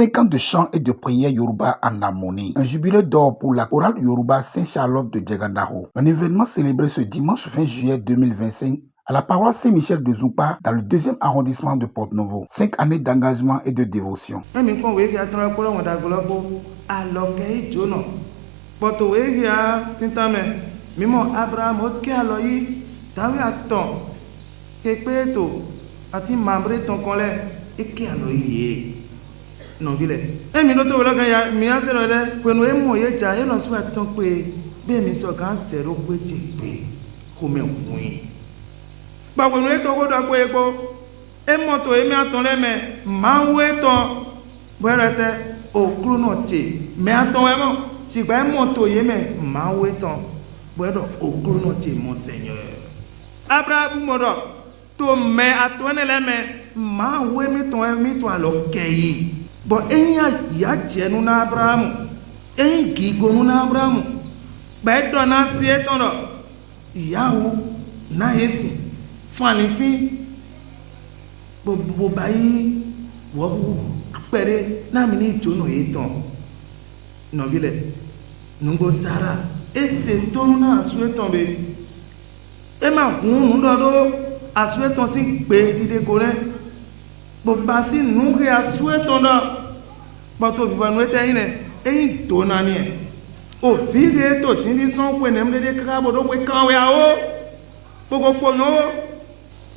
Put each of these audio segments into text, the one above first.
5 ans de chants et de prières Yoruba en harmonie. Un jubilé d'or pour la chorale Yoruba Saint-Charlotte de Djegandaho. Un événement célébré ce dimanche 20 juillet 2025 à la paroisse Saint-Michel de Zoupa dans le 2e arrondissement de Porte-Novo. 5 années d'engagement et de dévotion. Non vile mi lo to wala kan ya mi a se lo le pe no e mo ye ja e lo so aton pe be mi so kan se ro pe je pe ko me kun ba we no e to ko do pe epo e mo to e mi aton le me ma we to berete o kru no ti me aton e mo si gba e mo to ye me ma we to bedo o kru no ti mon seigneur Abraham mo do to me aton le me ma we mi to alo keyi. Bon, ya jenu na Abraham, gigonu na Abraham. Ba do na sie ton do. Yawo na esi. Fanifi. Bo bayi wo pere na mi ni jono eton. No vile. Nungo Sara ese tonu na asueton be. E ma hun do asueton si pe dide ko re. Bo basi nunge asueton do. Bato vivanu ete ine eyin to nani e o vide to tindi son kwe nem de krabo do kwe kanwe a o pogo no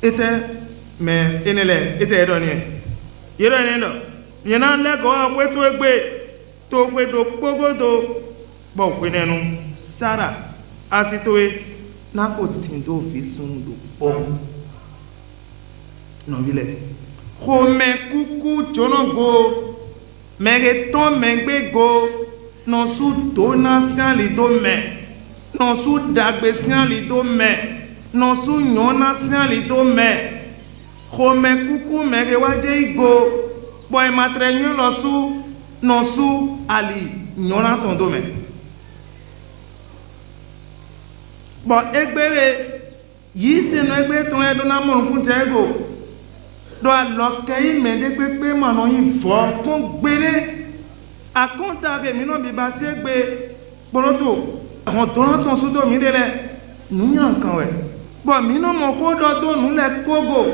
ete me enele ete edo ni yero ni ndo yena le ko akwe to egbe to kwe do pogo do bo kwe nenu Sara asitoe na ko tindo fi sun do po no vile ko me kuku jono go Megeton mengbe go non sous donation li do me non sous dagbesion li do me non sous nyonation li do me khome kuku mege waje go boy matrenyo lo sous non sous ali nyona ton do me bon egbere yi se no egbe ton e do na mo kun je go do aloke ime de pepe mano yin fo kon gbere akonta ke mi no bi ba se gbe poroto àwọn ton sudo mi dele nu yan kan we bo mi no mo ko do to nu le kogo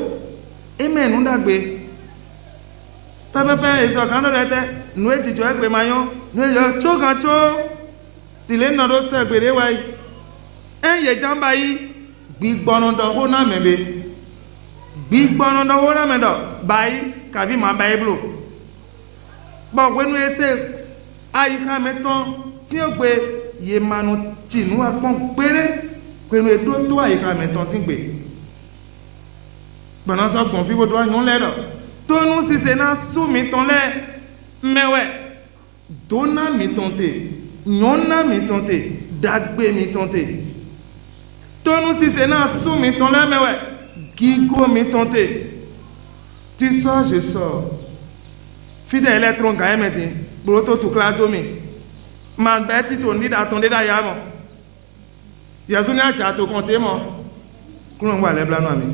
ime nu dagbe pepe eso kan do rete nu ejijo egbe mayon nu yo cho kan cho dile no do se gbere wa yi ye jamba yi gbigbono do ho na mebe big bono do wona me do bayi kavi ma bayi blo bo wenu ese ayi ka meton si ogbe ye manu tinu apon pere wenu edo to ayi ka meton si gbe bana so gbon fi bodo ayan le do to nu si se na su mi ton le mewe dona mi tonte nyona mi tonte dagbe mi tonte to nu si se na su mi ton le mewe Gigo mi tente. Tu sors, je sors. Fidèle électron gagne maintenant. Broto tout clado mi. Man beti to ni da tonde da yamo. Yazunya cha to compter mo. Kuno wa le blano ami.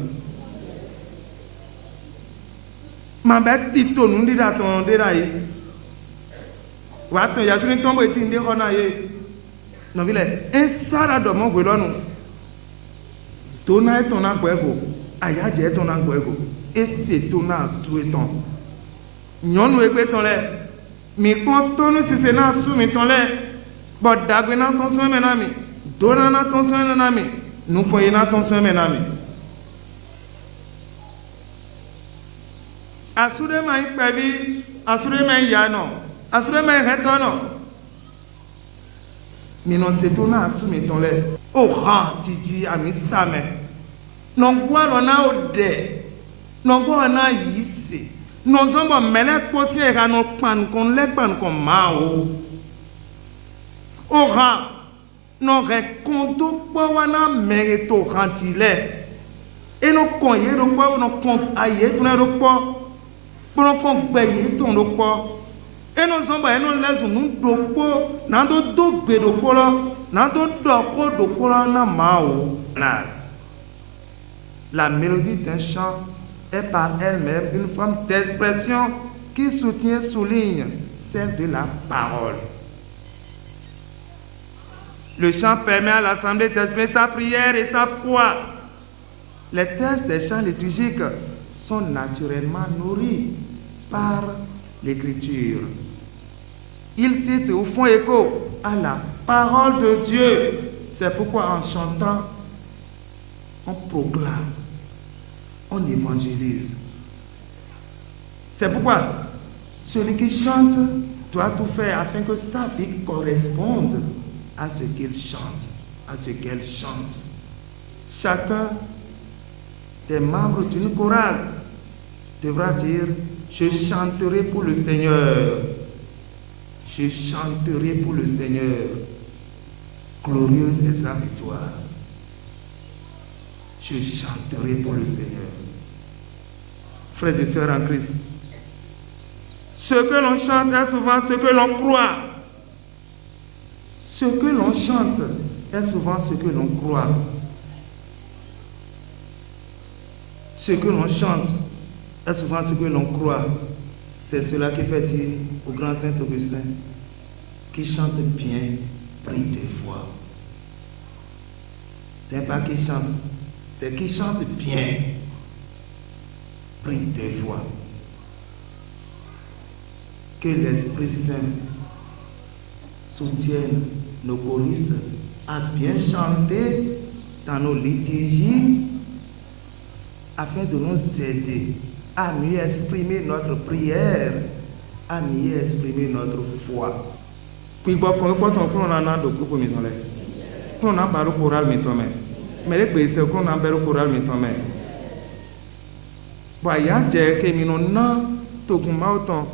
Man beti to nundi da tonde da yi. Wa to yazuni tombo etinde kona ye. No vile ensara do mo gbe lonu. To na eton na gbo ego. Aya je ton na gbo ego e se to na su eton nyonu egbe ton le mi kon tonu si se na su mi ton le bo dagbe na ton so me na mi dona na ton so na mi nu ko ina ton so me na mi asude ma ipebi asude ma ya no asude ma reto no mi no se to na su mi ton le o ran tiji ami same nongwa lo na ode nongwa na yisi no zombo mele posi e ga no pan kon le pan kon ma o ha no re konto po wana mere to kantile e no kon ye do po no kon aye to na do po no kon gbe ye to do po e no zombo e no lezu nu do po na do gbe do po lo na do ko do po na ma na. La mélodie d'un chant est par elle-même une forme d'expression qui souligne celle de la parole. Le chant permet à l'assemblée d'exprimer sa prière et sa foi. Les textes des chants liturgiques sont naturellement nourris par l'écriture. Ils citent ou font écho à la parole de Dieu. C'est pourquoi en chantant, on proclame, on évangélise. C'est pourquoi celui qui chante doit tout faire afin que sa vie corresponde à ce qu'il chante, à ce qu'elle chante. Chacun des membres d'une chorale devra dire « Je chanterai pour le Seigneur. Je chanterai pour le Seigneur. Glorieuse est sa victoire. Je chanterai pour le Seigneur. » Frères et sœurs en Christ, ce que l'on chante est souvent ce que l'on croit. Ce que l'on chante est souvent ce que l'on croit. Ce que l'on chante est souvent ce que l'on croit. C'est cela qui fait dire au grand Saint Augustin, qui chante bien, prie deux fois. C'est pas qui chante, c'est qui chante bien, prie deux fois. Que l'Esprit Saint soutienne nos choristes à bien chanter dans nos liturgies afin de nous aider à mieux exprimer notre prière, à mieux exprimer notre foi. Puis bon, quand on a de groupe maison, quand on a un choral maison, mais les pays c'est qu'on a un choral maison. Bon, il y a des qui nous n'ont tout comme autant.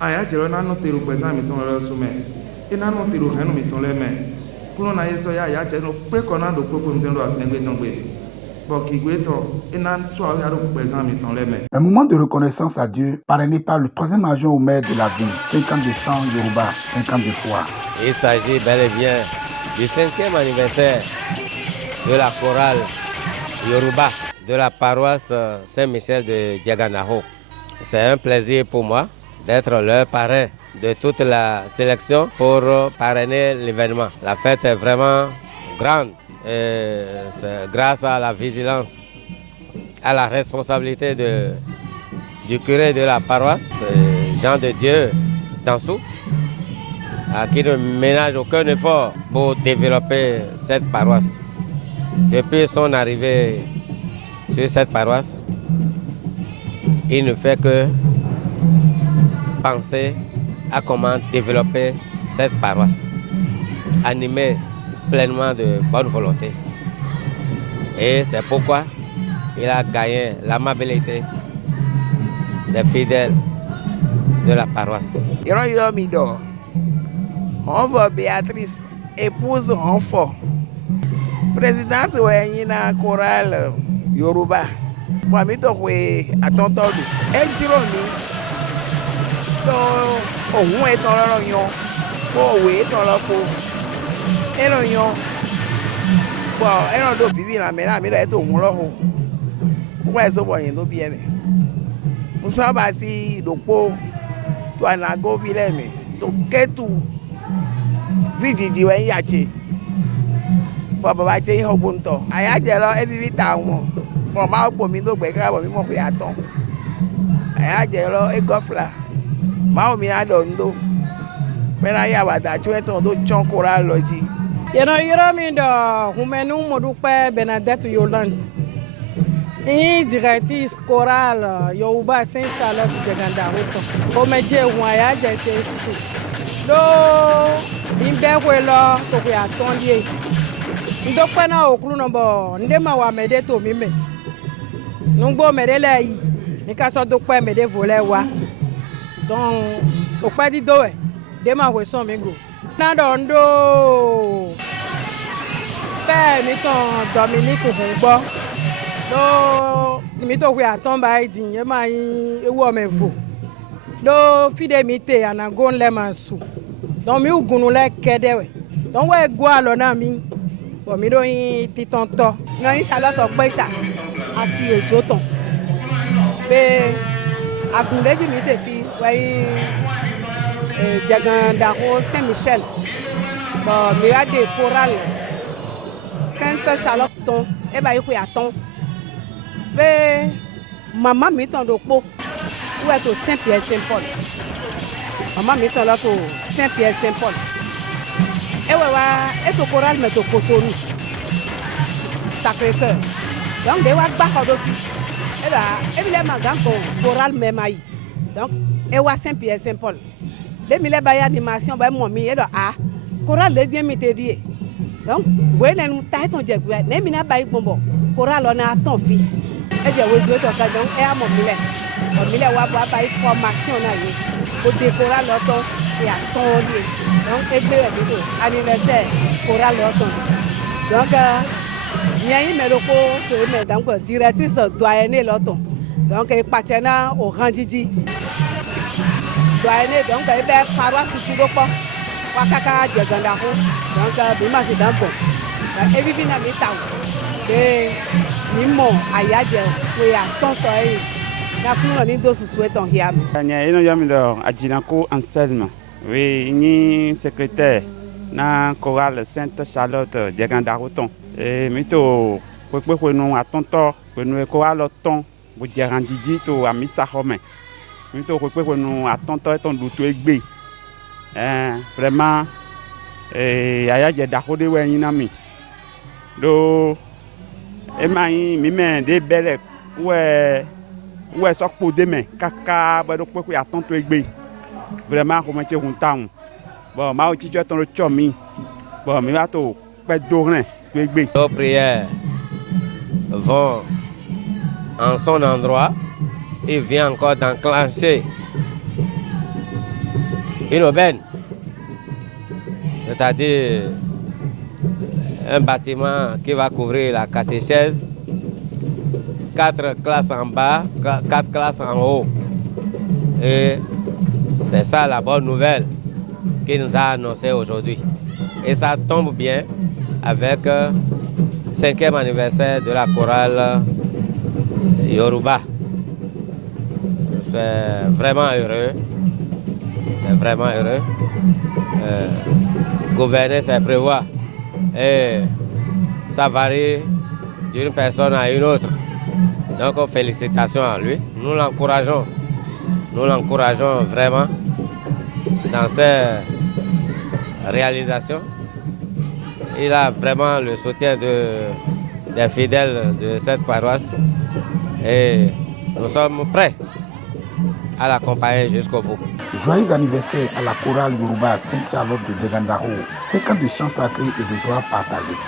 Aya jero na no tero pesa mi ton lo sume e na no tero hanu mi ton le me kuno na yeso ya jero pe ko na do popo mi ton do asen gbe ton gbe bo ki gbe to e na so ya do pesa mi ton le me. Un moment de reconnaissance à Dieu parrainé par le troisième adjoint au maire de la ville, 5 ans de chant Yoruba, 5 ans de foi. Il s'agit bel et bien du 5e anniversaire de la chorale Yoruba de la paroisse Saint-Michel de Diaganaho. C'est un plaisir pour moi d'être le parrain de toute la sélection pour parrainer l'événement. La fête est vraiment grande et c'est grâce à la vigilance, à la responsabilité du curé de la paroisse, Jean de Dieu Dansou, à qui ne ménage aucun effort pour développer cette paroisse. Depuis son arrivée sur cette paroisse, il ne fait que penser à comment développer cette paroisse, animée pleinement de bonne volonté. Et c'est pourquoi il a gagné l'amabilité des fidèles de la paroisse. On va Béatrice, épouse enfant, présidente de la chorale Yoruba. Pour moi, je attends. Elle dit òun ẹ̀tàn lọ́rọ̀ yan kó òwe ẹ̀tàn lọ́pọ̀ ẹ̀rọ yan bọ̀ ẹ̀rọ tó bíbí ìlànà mìíràn ẹ̀tọ́ òun lọ́hùn púpọ̀ ẹ̀sọ́ bọ̀ yẹn ló bí ẹ̀mẹ̀ musaba sí ìdòpó tó ànàgó fílẹ̀ mẹ̀ tó kẹ́tù fíjìjì wẹ̀ ń yàtse bọ̀ bàbá tẹ yín ọgbọ́n tọ̀ àyájẹ́ lọ ẹ̀ fífi tà wọn bọ̀ máa pò mí tó gbẹ̀ ká bọ̀ mí mọ̀ pé àtọ̀ àyájẹ́ lọ ẹ̀ gọ́fìlà. Maomi adondo mena ya wada chweton do chonkora loji yero mi do humenu modupe Bernadette Yolande ni directrice chorale Yoruba Saint-Charlotte de Diaganaho ko meje won aya je su do imbe kwelo to ku atonlie ndo pe na okuru no bo nde ma wa mede to mi me nungbo mede le yi ni ka so do pe mede vole wa donc au pas dit doé des ma son mingo na dondo père mi ton Dominique Ngbo do mi to we aton ba idin e ma yin ewu o mefo do fide mi te anagon le mansu donc mi ugunu le kede we donc we go alo na mi bo mi do yin titonto na inshallah to pe sha asi ojo ton be akunleji mi te fi Oui, Djagandaro Saint-Michel. Bon, mais il y a des chorales. Sainte-Charlotte, et bien il y a ton. Mais maman met en repos. Où est au Saint-Pierre-Saint-Paul? Maman met en là au Saint-Pierre-Saint-Paul. Et ouais, et au choral met au Cotonou. Sacré-Cœur. Donc, des fois, pas et là, évidemment, le choral même aïe. Donc, et ouais, Saint-Pierre-Saint-Paul. Les mille bails animation, bah, mon mi, et là, ah, choral le Dieu m'était dit. Donc, oui, nous t'as ton Dieu, les mille bails bonbon. Choral, on a ton fille. Et j'ai osé ton cas, donc, et à mon mille. Mon mille, on va pas formation, au décoral, l'automne, et à ton lieu. Donc, et bien, anniversaire, choral, l'automne. Donc, il y a une donc directrice doyenné l'automne. Donc, il appartient au Randidi. Doyenné, donc, il y a paroisse sous le pont. Wakaka Djagandaro. Donc, Bima, c'est d'un bon. Et puis, il y a des taous. Et Mimo, Ayadje, oui, à tonton, n'a plus de souhait en hiam. Il y a un homme à Djinako Anselme. Oui, il est secrétaire dans la chorale Sainte-Charlotte Djagandaro. Et mito pour nous à tonton pour nous chorale ton pour Djagandiji to à Missahome. Mito pour nous à tonton et ton doutou egbe. Vraiment Ayadje Dakode Weninami. Do Emai mime de belle ouais sok pour demain kaka ba do pour à tonton egbe. Vraiment comment tu es bon ma aussi tu as ton chomi. Bon mais va to pas dormir. Nos prières vont en son endroit et vient encore d'enclencher une aubaine, c'est-à-dire un bâtiment qui va couvrir la catéchèse, 4 classes en bas, 4 classes en haut. Et c'est ça la bonne nouvelle qu'il nous a annoncé aujourd'hui. Et ça tombe bien avec le 5e anniversaire de la chorale Yoruba. C'est vraiment heureux. C'est vraiment heureux. Gouverner, c'est prévoir. Et ça varie d'une personne à une autre. Donc, félicitations à lui. Nous l'encourageons. Nous l'encourageons vraiment dans ses réalisations. Il a vraiment le soutien des fidèles de cette paroisse et nous sommes prêts à l'accompagner jusqu'au bout. Joyeux anniversaire à la chorale Yoruba Sainte-Charlotte de Djagandaro. 5 ans de chants sacrés et de joie partagée.